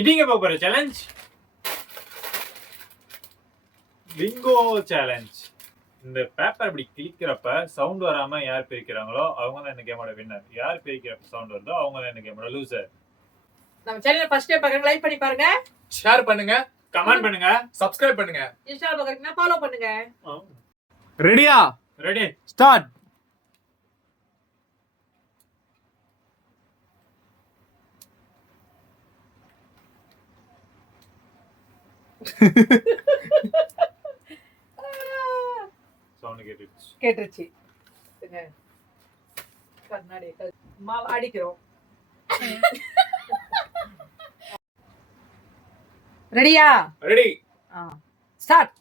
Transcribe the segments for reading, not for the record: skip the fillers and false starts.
இடிங்க போற challenge Bingo challenge. இந்த paper இப்படி கிளிக்கிறப்ப சவுண்ட் வராம யார் பிரிக்கிறாங்களோ அவங்க தான் இந்த கேமோட வின்னர். யார் பிரிக்கிறப்ப சவுண்ட் வருதோ அவங்க தான் இந்த கேமோட லூசர். நம்ம சேனலை ஃபர்ஸ்ட் டைம் பார்க்கறவங்க லைக் பண்ணி பாருங்க, ஷேர் பண்ணுங்க, கமெண்ட் பண்ணுங்க, சப்ஸ்கிரைப் பண்ணுங்க, இன்ஸ்டால பார்க்கறீங்கன்னா ஃபாலோ பண்ணுங்க. ரெடியா? Ready start. சவுண்ட் கேட்டுச்சு. கேட்டுருச்சு. கண்ணாடி மாவு அடிக்கிறோம். ரெடியா? ரெடி. ஸ்டார்ட்.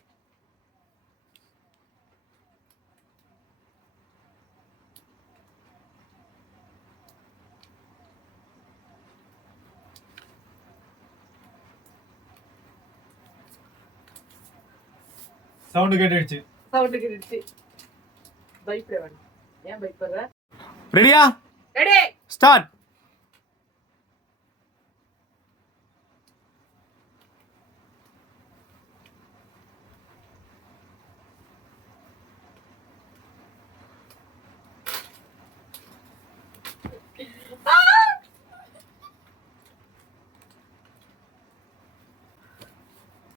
சவுண்ட் கேட்டுச்சு. சவுண்ட் கேட்டுருச்சு. பயப்பட வேண்டாம். ஏன் பயப்படுற? ரெடியா? ரெடி. ஸ்டார்ட்.